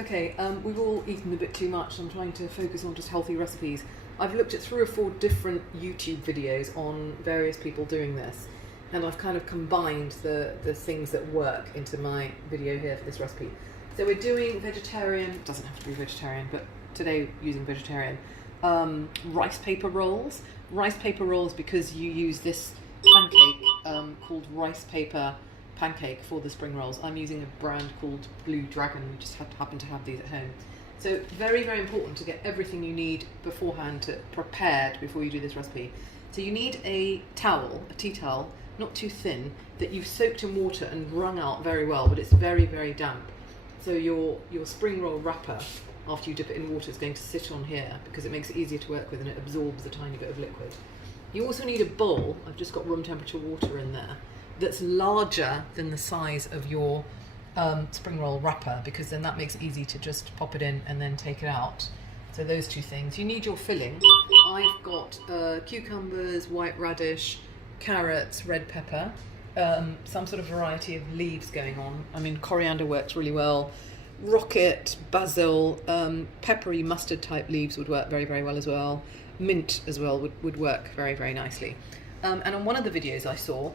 Okay, we've all eaten a bit too much. I'm trying to focus on just healthy recipes. I've looked at 3 or 4 different YouTube videos on various people doing this, and I've kind of combined the things that work into my video here for this recipe. So we're doing vegetarian, doesn't have to be vegetarian, but today using vegetarian, rice paper rolls. Rice paper rolls because you use this pancake called rice paper pancake for the spring rolls. I'm using a brand called Blue Dragon. We just happen to have these at home. So very, very important to get everything you need beforehand prepared before you do this recipe. So you need a towel, a tea towel, not too thin, that you've soaked in water and wrung out very well, but it's very, very damp. So your spring roll wrapper, after you dip it in water, is going to sit on here because it makes it easier to work with and it absorbs a tiny bit of liquid. You also need a bowl. I've just got room temperature water in there that's larger than the size of your spring roll wrapper, because then that makes it easy to just pop it in and then take it out. So those 2 things. You need your filling. I've got cucumbers, white radish, carrots, red pepper, some sort of variety of leaves going on. I mean, coriander works really well. Rocket, basil, peppery mustard type leaves would work very, very well as well. Mint as well would work very, very nicely. And on one of the videos I saw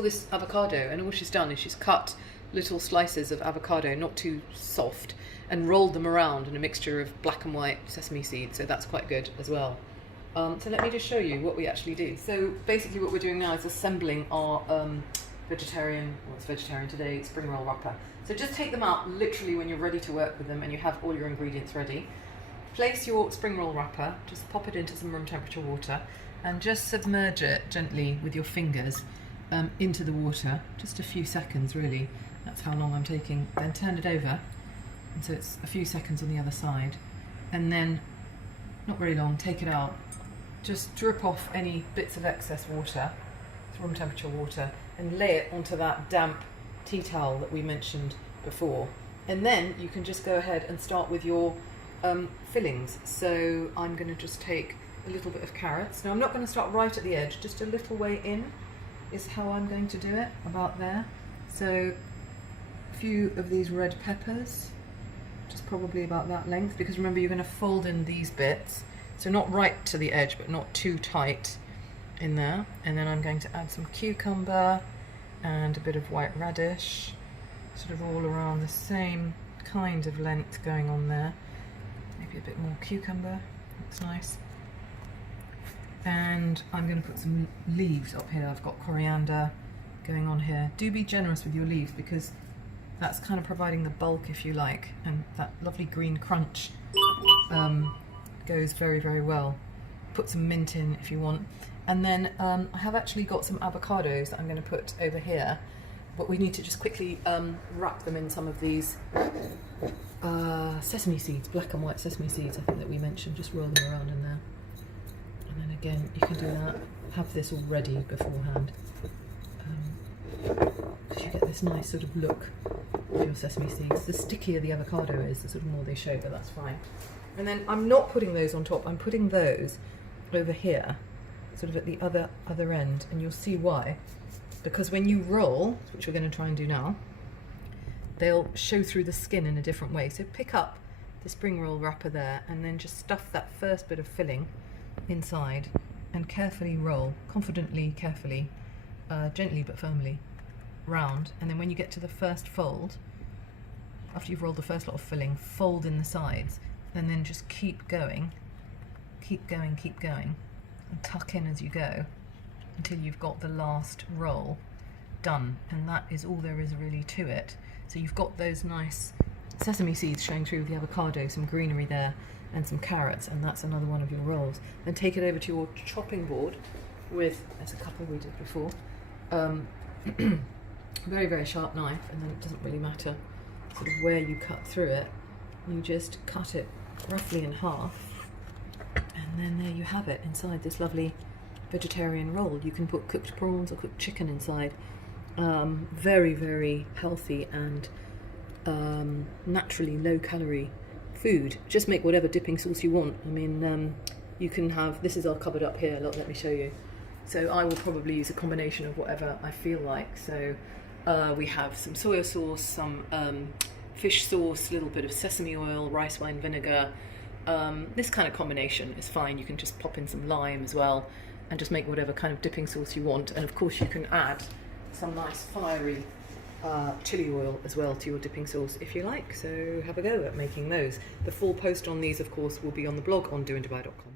this avocado, and all she's done is she's cut little slices of avocado, not too soft, and rolled them around in a mixture of black and white sesame seeds, so that's quite good as well. So let me just show you what we actually do. So basically what we're doing now is assembling our vegetarian, well, it's vegetarian today, spring roll wrapper. So just take them out literally when you're ready to work with them and you have all your ingredients ready. Place your spring roll wrapper, just pop it into some room temperature water and just submerge it gently with your fingers into the water, just a few seconds really. That's how long I'm taking. Then turn it over, and so it's a few seconds on the other side, and then, not very long, take it out. Just drip off any bits of excess water, it's room temperature water, and lay it onto that damp tea towel that we mentioned before. And then you can just go ahead and start with your fillings. So I'm going to just take a little bit of carrots. Now I'm not going to start right at the edge, just a little way in is how I'm going to do it, about there. So a few of these red peppers, just probably about that length, because remember you're going to fold in these bits, so not right to the edge but not too tight in there. And then I'm going to add some cucumber and a bit of white radish, sort of all around the same kind of length going on there. Maybe a bit more cucumber, looks nice. And I'm going to put some leaves up here. I've got coriander going on here. Do be generous with your leaves because that's kind of providing the bulk, if you like, and that lovely green crunch goes very, very well. Put some mint in if you want. And then I have actually got some avocados that I'm going to put over here, but we need to just quickly wrap them in some of these sesame seeds, black and white sesame seeds, I think that we mentioned. Just roll them around in there. And then again, you can do that. Have this all ready beforehand. Because you get this nice sort of look of your sesame seeds. The stickier the avocado is, the sort of more they show, but that's fine. And then I'm not putting those on top, I'm putting those over here, sort of at the other end, and you'll see why. Because when you roll, which we're going to try and do now, they'll show through the skin in a different way. So pick up the spring roll wrapper there and then just stuff that first bit of filling inside and carefully roll, confidently, carefully, gently but firmly round. And then when you get to the first fold, after you've rolled the first lot of filling, fold in the sides and then just keep going, keep going, keep going, and tuck in as you go until you've got the last roll done. And that is all there is really to it. So you've got those nice sesame seeds showing through with the avocado, some greenery there, and some carrots, and that's another one of your rolls. Then take it over to your chopping board with, there's a couple we did before, very, very sharp knife, and then it doesn't really matter sort of where you cut through it. You just cut it roughly in half, and then there you have it inside this lovely vegetarian roll. You can put cooked prawns or cooked chicken inside. Very, very healthy and naturally low calorie food. Just make whatever dipping sauce you want. I mean, you can have, this is all covered up here, look, let me show you. So I will probably use a combination of whatever I feel like. So we have some soy sauce, some fish sauce, a little bit of sesame oil, rice wine vinegar. This kind of combination is fine. You can just pop in some lime as well and just make whatever kind of dipping sauce you want. And of course you can add some nice fiery chili oil as well to your dipping sauce if you like. So have a go at making those. The full post on these, of course, will be on the blog on doindubai.com.